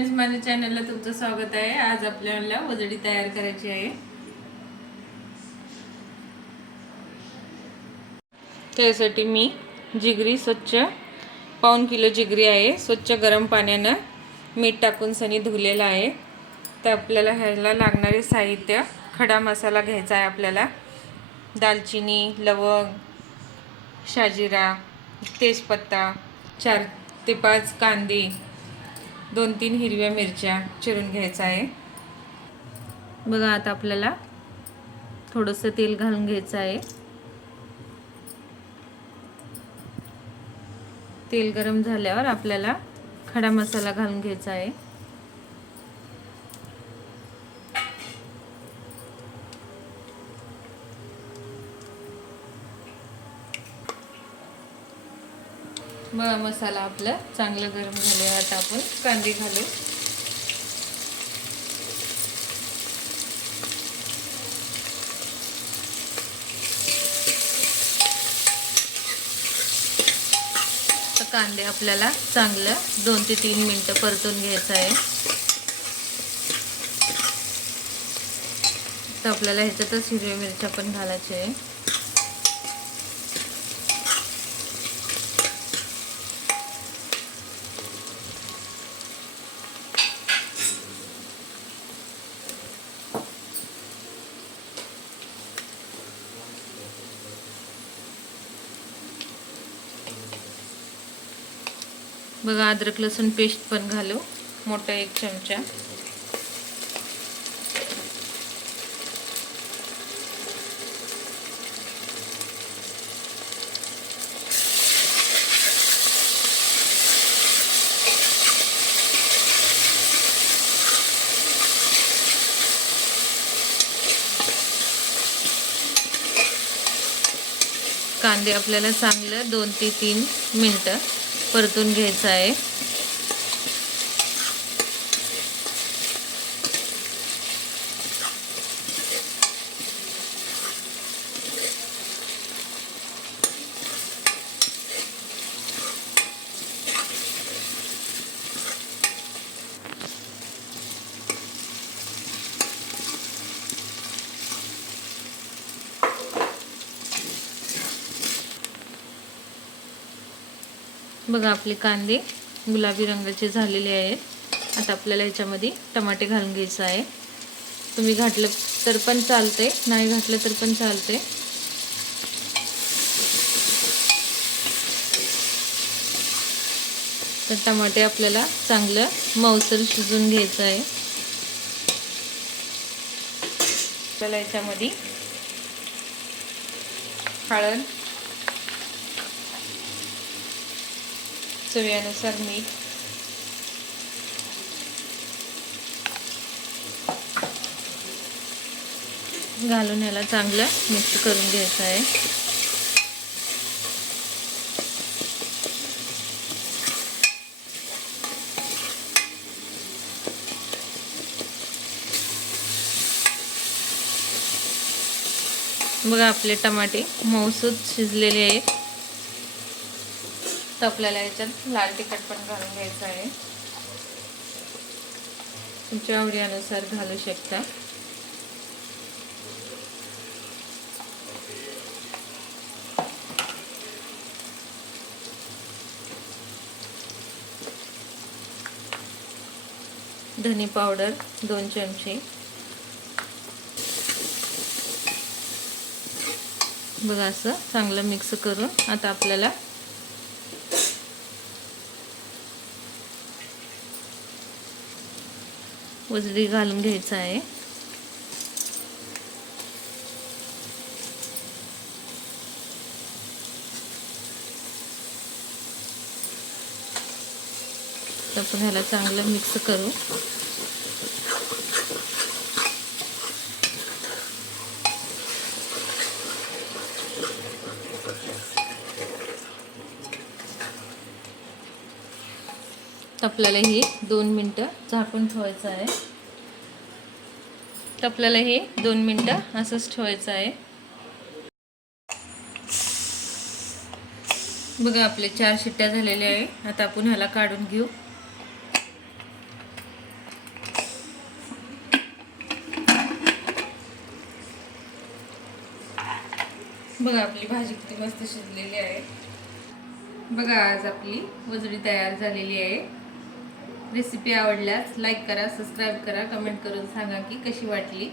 Friends, माझ्या चॅनलला तुमचं स्वागत आहे। आज आपल्याला वजडी तयार करायची आहे। त्यासाठी मी जिगरी स्वच्छ पाऊण किलो जिगरी आहे, स्वच्छ गरम पाण्याने मीठ टाकून सनी धुलेला आहे। तर आपल्याला ह्याला लागणारे साहित्य, खडा मसाला घ्यायचा आहे आपल्याला, दालचिनी, लवंग, शाजिरा, तेजपत्ता, 4 ते 5 कांदे, 2-3 हिरव्या मिरच्या चिरून घ्यायचा आहे। बघा, आता आपल्याला थोडंसं तेल घालून घ्यायचं आहे। तेल गरम झाल्यावर आपल्याला खडा मसाला घालून घ्यायचा आहे। बघा, मसाला आपला चांगला गरम झाल्यावर आता आपण कांदे घालू। कांदे आपल्याला चांगलं 2 ते 3 मिनिटं परतून घ्यायचं आहे। तर आपल्याला ह्याच्यातच हिरव्या मिरच्या पण घालायच्या आहे। बघा, अद्रक लसूण पेस्ट पण घालू, मोठा 1 चमचा। कांदे आपल्याला चांगलं 2 ते 3 मिनिटं परतून घ्यायचं आहे। बघा, आपले कांदे गुलाबी रंगाचे झालेले आहेत। आता आपल्याला याच्यामध्ये टमाटे घालून घ्यायचं आहे। तुम्ही घातलं तर पण चालते, नाही घातलं तर पण चालते। तर टमाटे आपल्याला चांगलं मऊसर शिजून घ्यायचं आहे। आपल्याला याच्यामध्ये हळद, चवीनुसार मीठ, घालून याला चांगलं मिक्स करून घ्यायचं आहे। बघा, आपले टमाटे मऊसूत शिजलेले आहेत। तर आपल्याला याच्यात लाल तिखट पण घालून घ्यायचं आहे, तुमच्या आवडीनुसार घालू शकता। धने पावडर 2 चमचे। बघा, असं चांगलं मिक्स करून आता आपल्याला वजडी घालून घ्यायचं आहे। तर आपण ह्याला चांगलं मिक्स करू। तर आपल्याला हे 2 मिनिटं झाकून ठेवायचं आहे। तर आपल्याला हे 2 मिनिटं असंच ठेवायचं आहे। बघा, आपले 4 शिट्ट्या झालेल्या आहे। आता आपण ह्याला काढून घेऊ। बघा आपली भाजी किती मस्त शिजलेली आहे. बघा आज आपली वजडी तयार झालेली आहे. रेसिपी आवडल्यास लाईक करा, सबस्क्राईब करा, कमेंट करून सांगा की कशी वाटली.